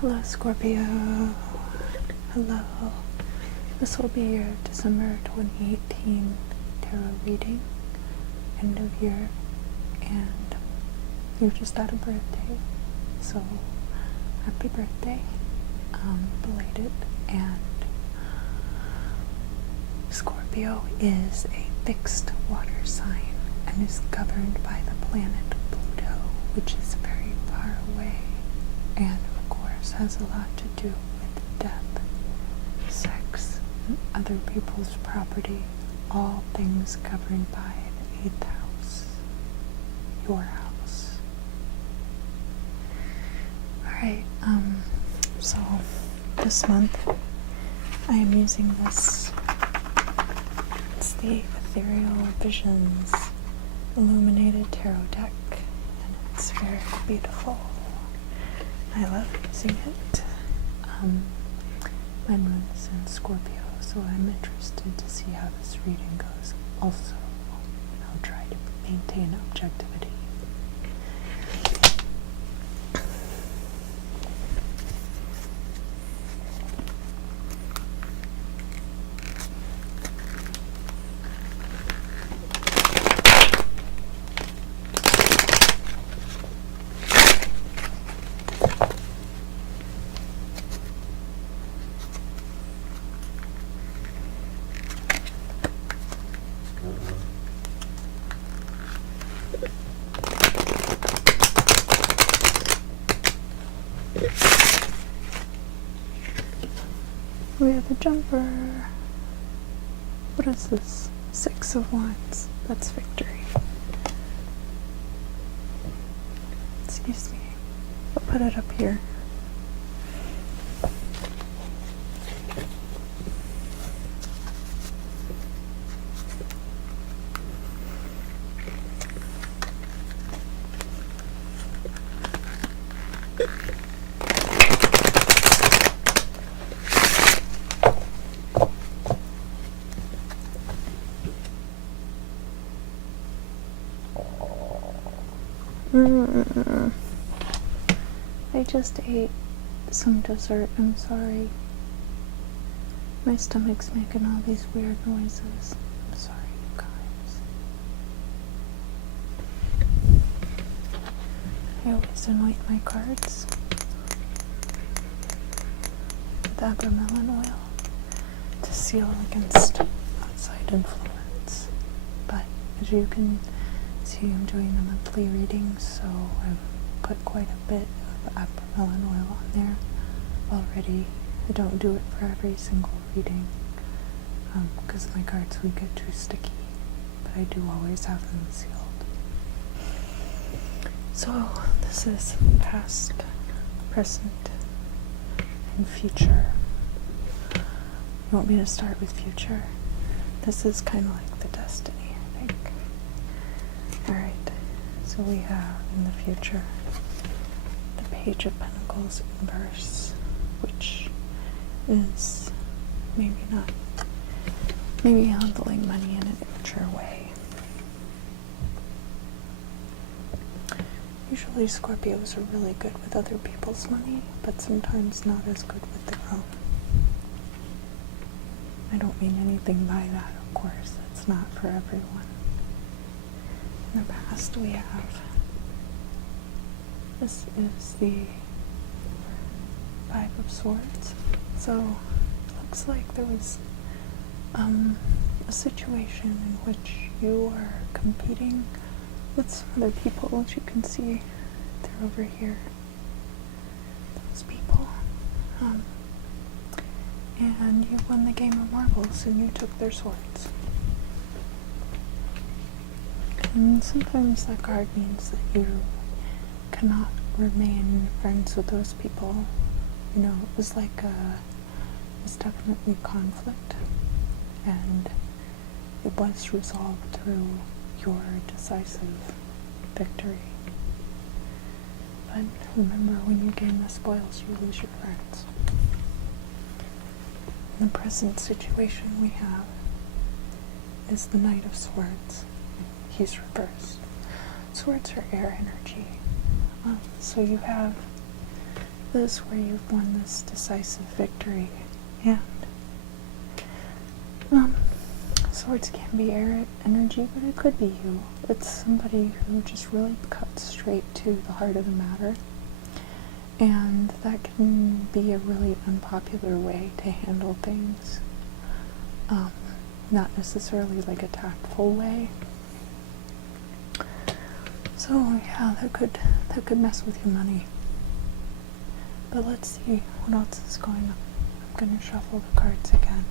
Hello, Scorpio. Hello. This will be your December 2018 tarot reading, end of year, and you just had a birthday, so happy birthday, belated. And Scorpio is a fixed water sign and is governed by the planet Pluto, which is very far away and of course has a lot to do with death, sex, and other people's property, all things governed by the 8th house, your house. Alright, so this month I am using this. It's the Ethereal Visions Illuminated Tarot deck, and it's very beautiful. I love using it. My moon is in Scorpio, so I'm interested to see how this reading goes. Also, I'll try to maintain objectivity. We have a jumper. What is this? 6 of Wands. That's victory. Excuse me. I'll put it up here. I just ate some dessert. I'm sorry. My stomach's making all these weird noises. I'm sorry, you guys. I always anoint my cards with abramelin oil to seal against outside influence. But as you can see, I'm doing a monthly reading, so I've put quite a bit of abramelin oil on there already. I don't do it for every single reading because my cards would get too sticky, but I do always have them sealed. So this is past, present, and future. You want me to start with future? This is kind of like the destiny, I think. Alright, so we have in the future the Page of Pentacles inverse, which is maybe handling money in an immature way. Usually Scorpios are really good with other people's money, but sometimes not as good with their own. I don't mean anything by that, of course. It's not for everyone. In the past we have, this is the 5 of Swords. So it looks like there was a situation in which you are competing with some other people. As you can see, they're over here. Those people. And you won the game of marbles and you took their swords. And sometimes that card means that you cannot remain friends with those people. You know, it was like it's definitely conflict, and it was resolved through your decisive victory. But remember, when you gain the spoils, you lose your friends. In the present situation we have is the Knight of Swords. He's reversed. Swords are air energy. So you have this where you've won this decisive victory. And swords can be air energy, but it could be you. It's somebody who just really cuts straight to the heart of the matter. And that can be a really unpopular way to handle things. Not necessarily like a tactful way. So yeah, that could mess with your money. But let's see what else is going on. I'm gonna shuffle the cards again.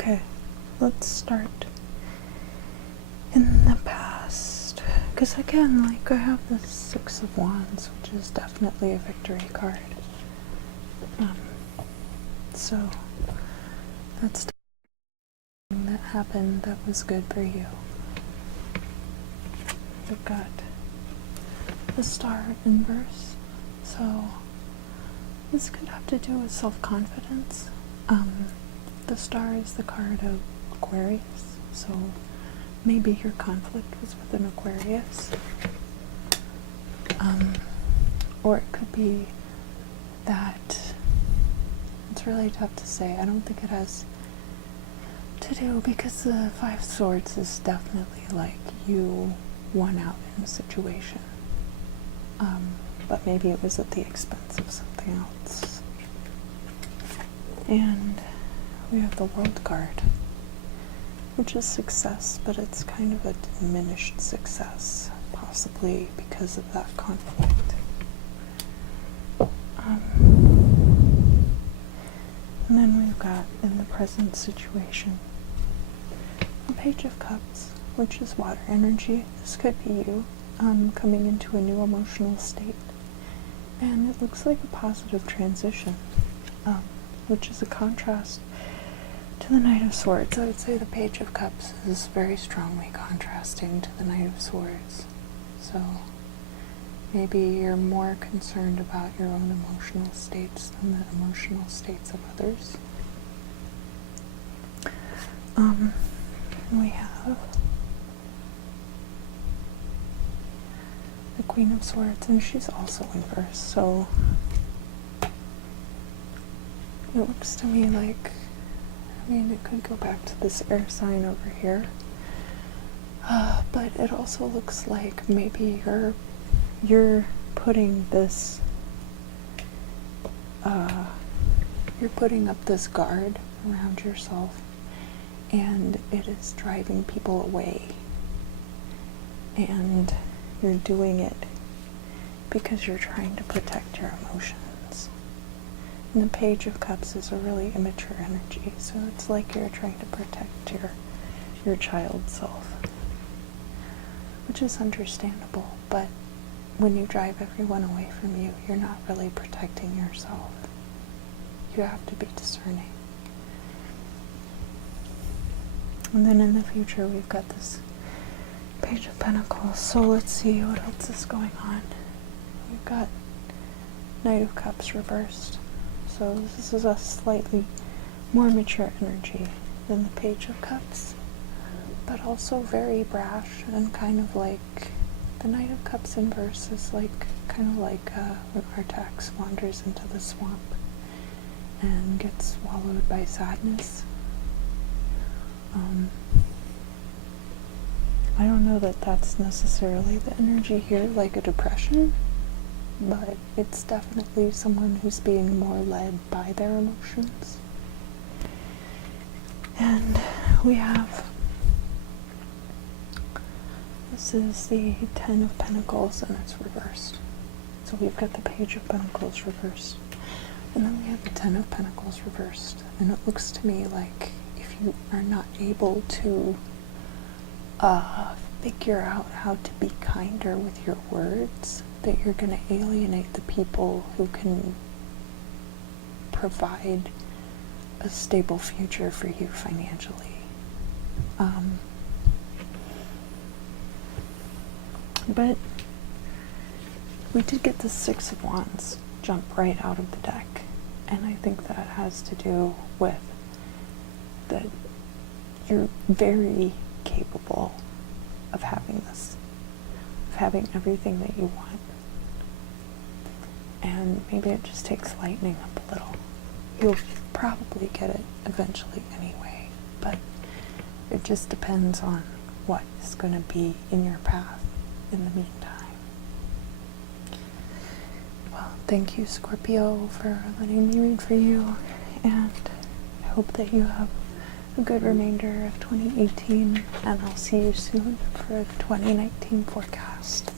Okay, let's start in the past, because again, like, I have the Six of Wands, which is definitely a victory card. So that's something that happened that was good for you. We've got the Star inverse, so this could have to do with self-confidence. The Star is the card of Aquarius, so maybe your conflict was with an Aquarius. Or it could be that, it's really tough to say. I don't think it has to do, because the Five of Swords is definitely like you won out in a situation. But maybe it was at the expense of something else. And we have the World card, which is success, but it's kind of a diminished success, possibly because of that conflict. And then we've got, in the present situation, a Page of Cups, which is water energy. This could be you coming into a new emotional state. And it looks like a positive transition, which is a contrast to the Knight of Swords. I would say the Page of Cups is very strongly contrasting to the Knight of Swords. So maybe you're more concerned about your own emotional states than the emotional states of others. We have the Queen of Swords, and she's also inverse, so it looks to me like, I mean, it could go back to this air sign over here, but it also looks like maybe you're putting this, you're putting up this guard around yourself, and it is driving people away, and you're doing it because you're trying to protect your emotions. And the Page of Cups is a really immature energy, so it's like you're trying to protect your child self, which is understandable, but when you drive everyone away from you, you're not really protecting yourself. You have to be discerning. And then in the future, we've got this Page of Pentacles. So let's see what else is going on. We've got Knight of Cups reversed. So this is a slightly more mature energy than the Page of Cups, but also very brash and kind of like the Knight of Cups inverse is like kind of like when Artax wanders into the swamp and gets swallowed by sadness. I don't know that that's necessarily the energy here, like a depression, but it's definitely someone who's being more led by their emotions. And we have, this is the Ten of Pentacles, and it's reversed. So we've got the Page of Pentacles reversed, and then we have the Ten of Pentacles reversed. And it looks to me like if you are not able to figure out how to be kinder with your words, that you're going to alienate the people who can provide a stable future for you financially. But we did get the Six of Wands jump right out of the deck, and I think that has to do with that you're very capable of having this, of having everything that you want. And maybe it just takes lightening up a little. You'll probably get it eventually anyway, but it just depends on what is going to be in your path in the meantime. Well, thank you, Scorpio, for letting me read for you, and I hope that you have a good remainder of 2018, and I'll see you soon for a 2019 forecast.